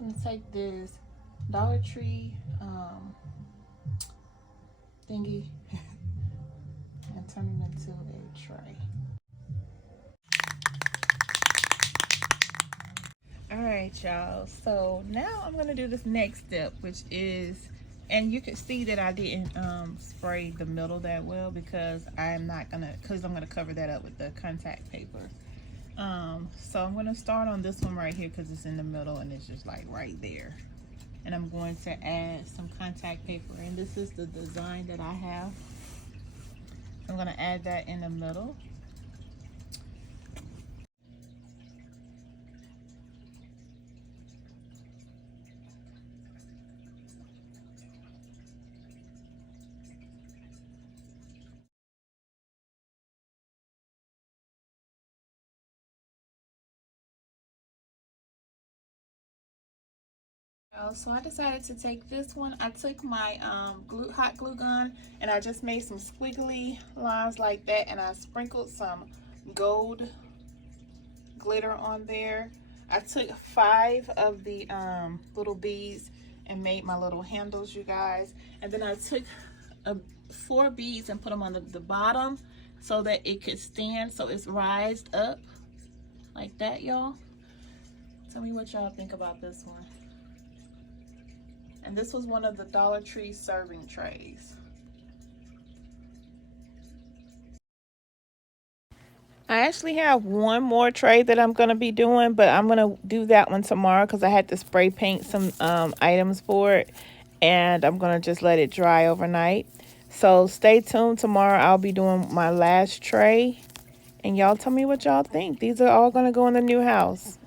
I'm gonna take this Dollar Tree thingy and turn it into a tray. All right, y'all. So now I'm gonna do this next step, which is, and you can see that I didn't spray the middle that well because I'm gonna cover that up with the contact paper. So I'm gonna start on this one right here because it's in the middle and it's just like right there. And I'm going to add some contact paper, and this is the design that I have. I'm gonna add that in the middle. So I decided to take this one. I took my hot glue gun and I just made some squiggly lines like that, and I sprinkled some gold glitter on there. I took 5 of the little beads and made my little handles, you guys. And then I took 4 beads and put them on the bottom so that it could stand, so it's rised up like that, y'all. Tell me what y'all think about this one. And this was one of the Dollar Tree serving trays. I actually have one more tray that I'm going to be doing, but I'm going to do that one tomorrow because I had to spray paint some items for it. And I'm going to just let it dry overnight. So stay tuned. Tomorrow I'll be doing my last tray. And y'all tell me what y'all think. These are all going to go in the new house.